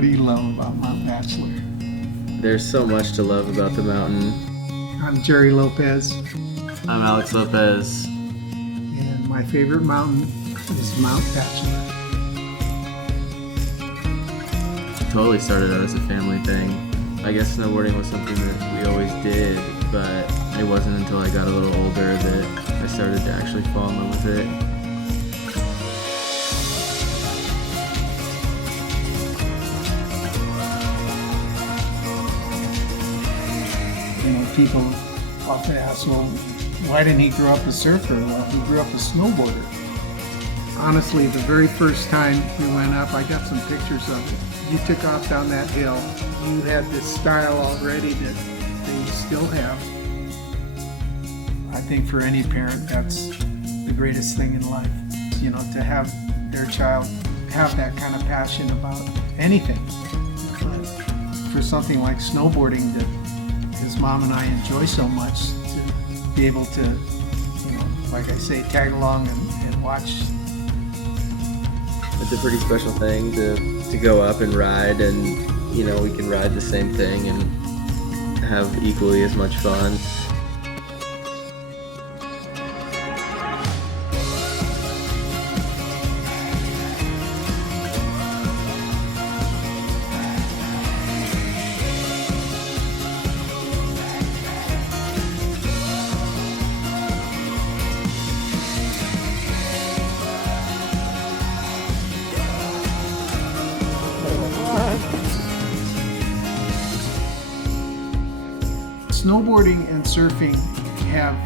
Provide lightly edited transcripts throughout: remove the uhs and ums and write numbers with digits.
What do you love about Mount Bachelor? There's so much to love about the mountain. I'm Gerry Lopez, I'm Alex Lopez. and my favorite mountain is Mount Bachelor. Totally started out as a family thing. I guess snowboarding was something that we always did, but it wasn't until I got a little older that I started to actually fall in love with it. You know, people often ask, well, why didn't he grow up a surfer? Well, he grew up a snowboarder. Honestly, the very first time we went up, I got some pictures of it. You took off down that hill. You had this style already that they still have. I think for any parent, that's the greatest thing in life. You know, to have their child have that kind of passion about anything. But for something like snowboarding that his mom and I enjoy so much, to be able to, you know, like I say, tag along and watch. It's a pretty special thing to go up and ride, and you know, we can ride the same thing and have equally as much fun. Snowboarding and surfing have,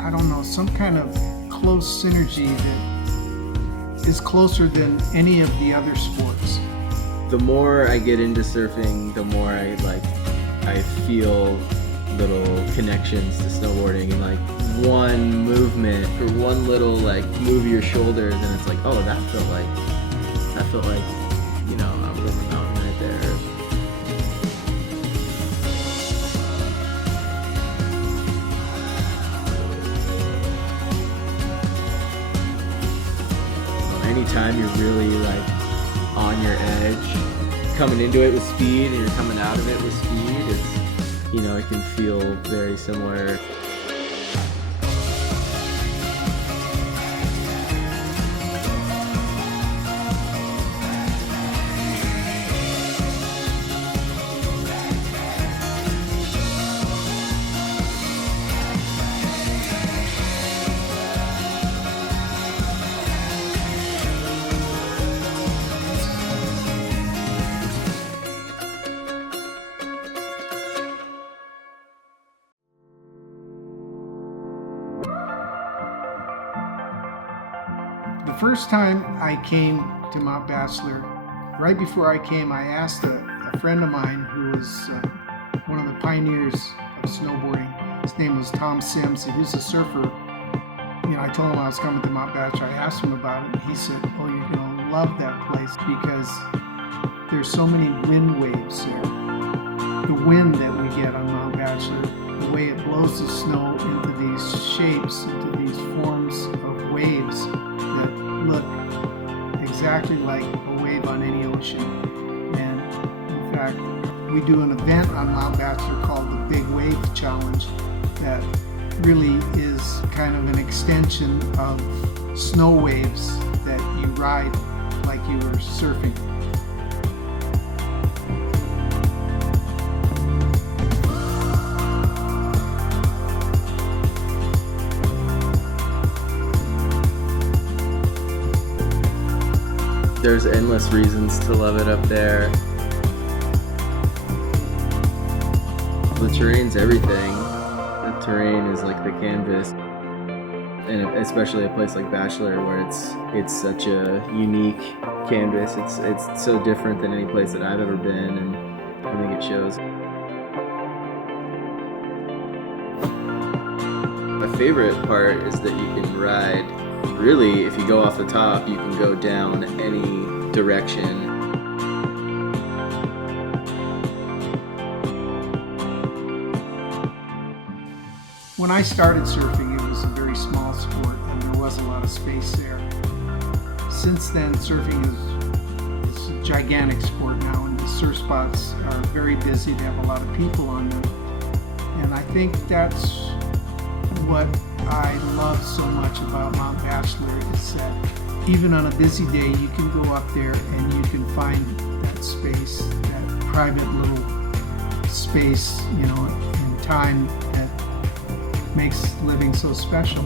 I don't know, some kind of close synergy that is closer than any of the other sports. The more I get into surfing, the more I feel little connections to snowboarding, and like one movement or one little like move your shoulders, and it's like, oh, that felt like, you know, I was on the mountain right there. Anytime you're really like on your edge, coming into it with speed and you're coming out of it with speed, it's, you know, it can feel very similar. The first time I came to Mount Bachelor, right before I came, I asked a friend of mine who was one of the pioneers of snowboarding. His name was Tom Sims, and he was a surfer. You know, I told him I was coming to Mount Bachelor. I asked him about it, and he said, oh, you're going to love that place because there's so many wind waves there. The wind that we get on Mount Bachelor, the way it blows the snow into these shapes, into these forms of waves that look exactly like a wave on any ocean. And in fact, we do an event on Mount Bachelor called the Big Wave Challenge that really is kind of an extension of snow waves that you ride like you were surfing. There's endless reasons to love it up there. The terrain's everything. The terrain is like the canvas. And especially a place like Bachelor where it's such a unique canvas. It's so different than any place that I've ever been, and I think it shows. My favorite part is that you can ride. Really, if you go off the top, you can go down any direction. When I started surfing, it was a very small sport and there was a lot of space there. Since then, surfing has gigantic sport now, and the surf spots are very busy. They have a lot of people on them. And I think that's what I love so much about Mount Bachelor, is that even on a busy day, you can go up there and you can find that space, that private little space, and time that makes living so special.